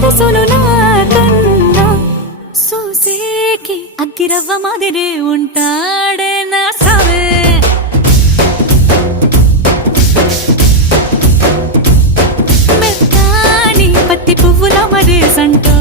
సొగసును నాకన్నా చూసేకి అగ్గిరవ్వ మాదిరే ఉంటాడే నా సావే. మెత్తాని పత్తి పువ్వుల మరే సంటో